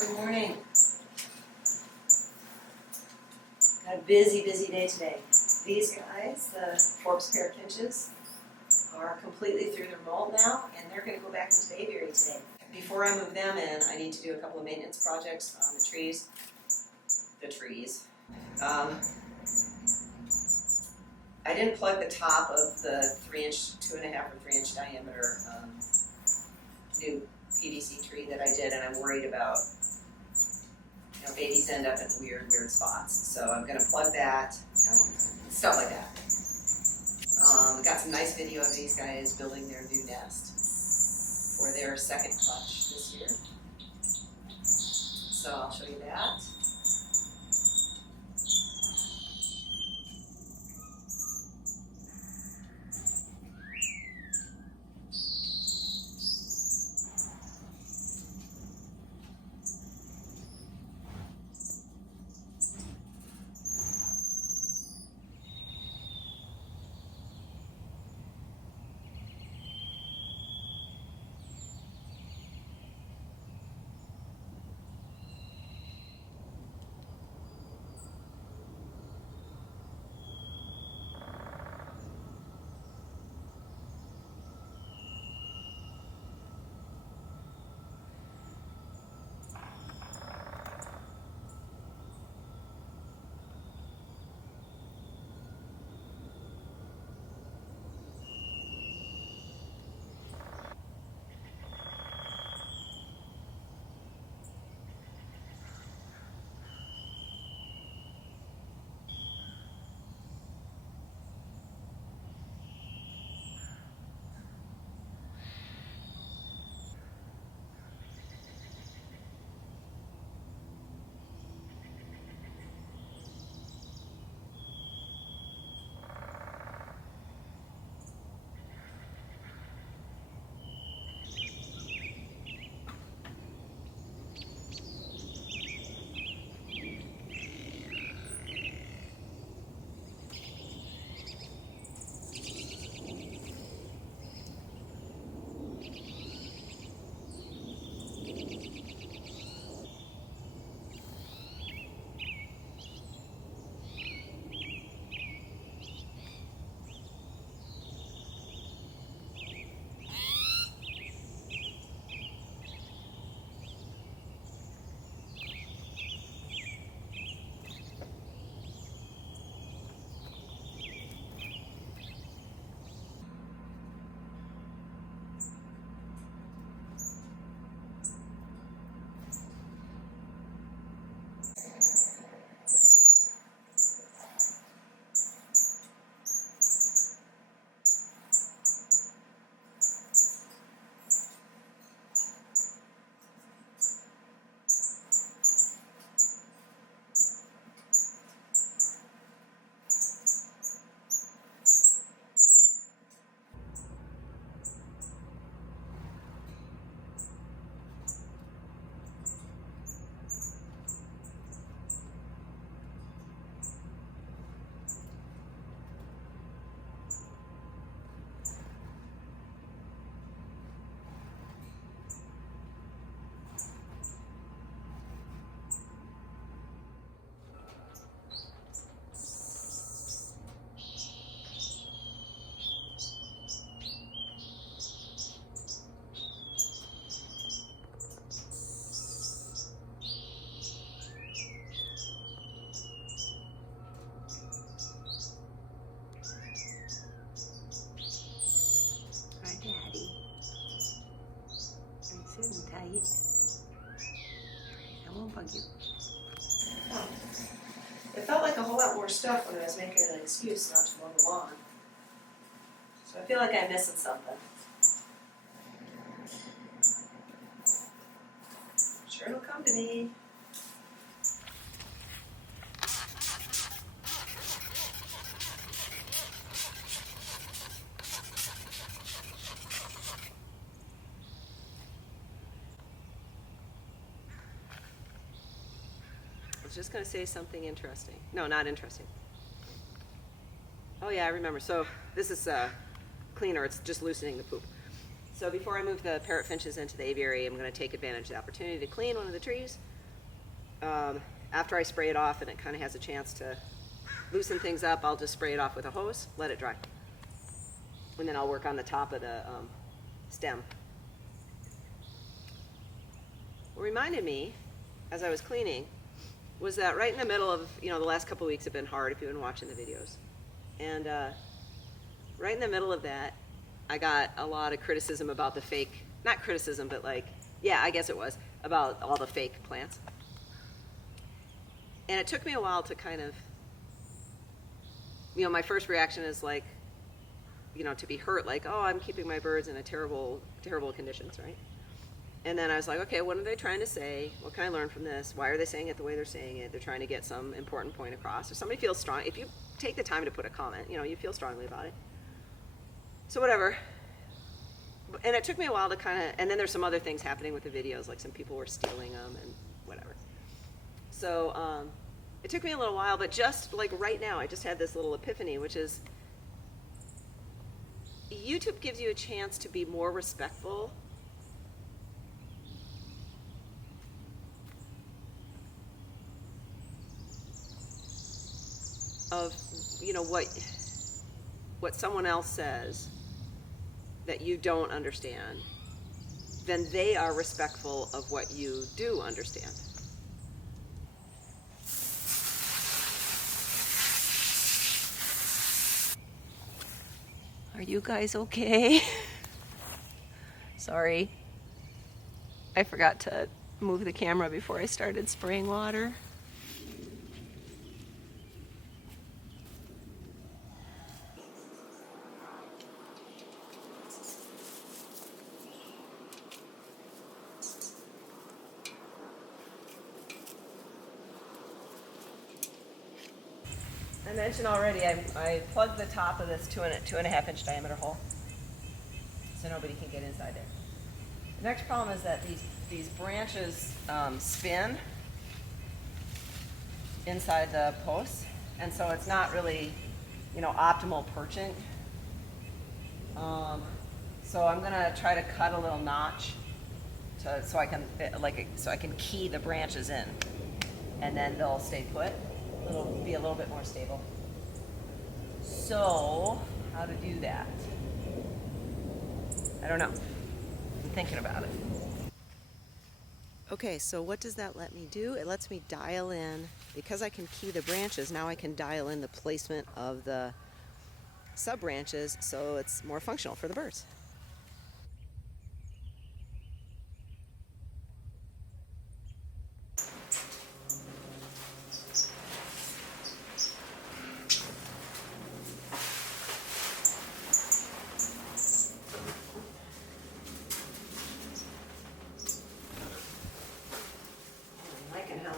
Good morning. Got a busy day today. These guys, the Forbes pear pinches, are completely through their mold now, and they're going to go back into the aviary today. Before I move them in, I need to do a couple of maintenance projects on the trees. I didn't plug the top of the 3-inch, 2.5 or 3-inch diameter new PVC tree that I did, and I'm worried about, babies end up in weird spots. So I'm going to plug that, stuff like that. Got some nice video of these guys building their new nest for their second clutch this year. So I'll show you that. Daddy. I'm sitting tight. I won't bug you. Oh. It felt like a whole lot more stuff when I was making an excuse not to mow the lawn. So I feel like I'm missing something. Sure it'll come to me. I was just going to say something interesting. No, not interesting. Oh yeah, I remember. So this is cleaner. It's just loosening the poop. So before I move the parrot finches into the aviary, I'm going to take advantage of the opportunity to clean one of the trees. After I spray it off and it kind of has a chance to loosen things up, I'll just spray it off with a hose, let it dry. And then I'll work on the top of the stem. What reminded me, as I was cleaning, was that right in the middle of, the last couple of weeks have been hard if you've been watching the videos. And right in the middle of that, I got a lot of criticism about the fake, not criticism, but I guess it was, about all the fake plants. And it took me a while to kind of, my first reaction is to be hurt, oh, I'm keeping my birds in a terrible, terrible conditions, right? And then I was like, okay, what are they trying to say? What can I learn from this? Why are they saying it the way they're saying it? They're trying to get some important point across. Or somebody feels strong. If you take the time to put a comment, you feel strongly about it. So whatever. And it took me a while to kind of, and then there's some other things happening with the videos, like some people were stealing them and whatever. So it took me a little while, but just right now, I just had this little epiphany, which is YouTube gives you a chance to be more respectful of what someone else says that you don't understand, then they are respectful of what you do understand. Are you guys okay? Sorry, I forgot to move the camera before I started spraying water. I mentioned already, I plugged the top of this 2.5 inch diameter hole so nobody can get inside there. The next problem is that these branches spin inside the posts, and so it's not really, optimal perching. So I'm gonna try to cut a little notch so I can key the branches in, and then they'll stay put. It'll be a little bit more stable. So, how to do that? I don't know. I'm thinking about it. Okay, so what does that let me do? It lets me dial in, because I can key the branches, now I can dial in the placement of the sub-branches so it's more functional for the birds.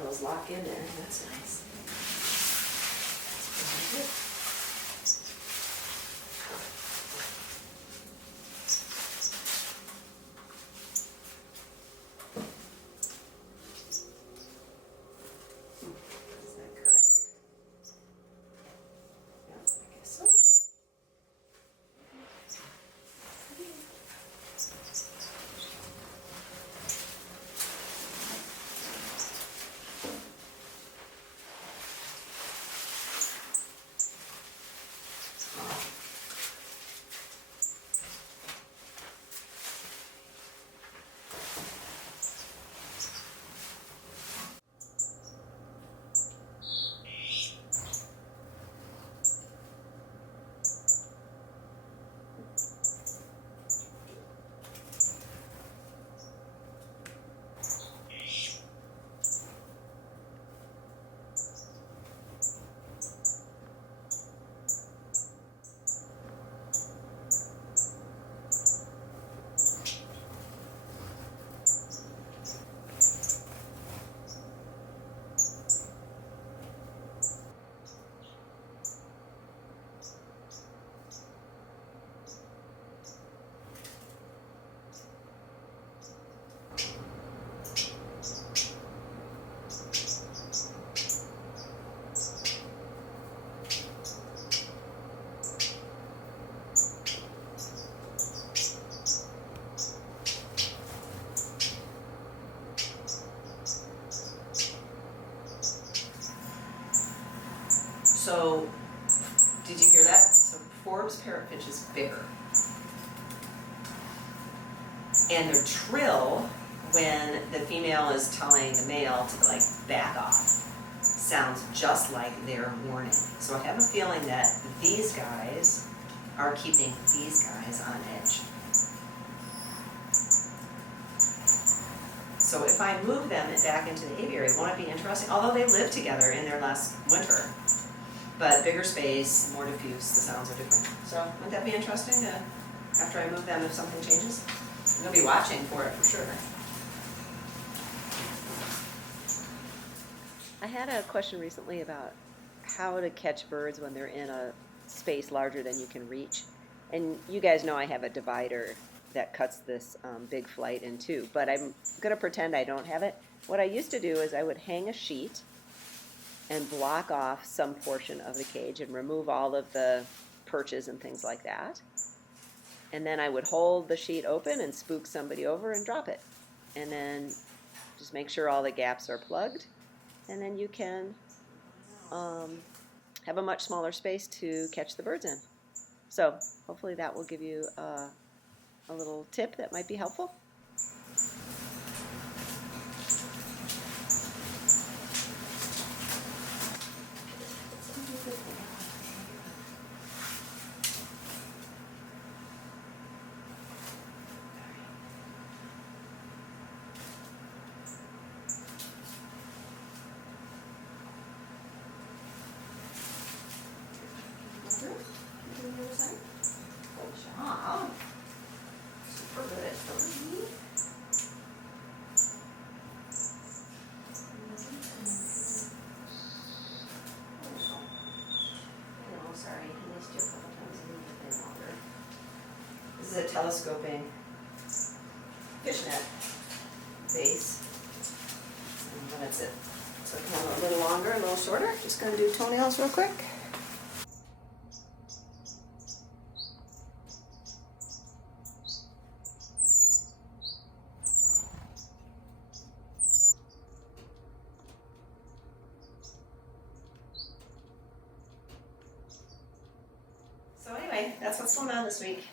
Those lock in there, that's nice. That's pretty good. Is that correct? Yeah, I guess so. Did you hear that? So Forbes parrot finch is bigger. And their trill, when the female is telling the male to like back off, sounds just like they're warning. So I have a feeling that these guys are keeping these guys on edge. So if I move them back into the aviary, won't it be interesting? Although they lived together in their last winter, but bigger space, more diffuse, the sounds are different. So wouldn't that be interesting after I move them if something changes? They'll be watching for it for sure. I had a question recently about how to catch birds when they're in a space larger than you can reach. And you guys know I have a divider that cuts this big flight in two, but I'm going to pretend I don't have it. What I used to do is I would hang a sheet and block off some portion of the cage and remove all of the perches and things like that. And then I would hold the sheet open and spook somebody over and drop it. And then just make sure all the gaps are plugged. And then you can have a much smaller space to catch the birds in. So hopefully that will give you a little tip that might be helpful. Good job. Super good at filming. Oh, sorry, I missed you a couple times. I need to play longer. This is a telescoping fishnet base. And that's it. So I can have a little longer, a little shorter. Just going to do toenails real quick. So anyway, that's what's going on this week.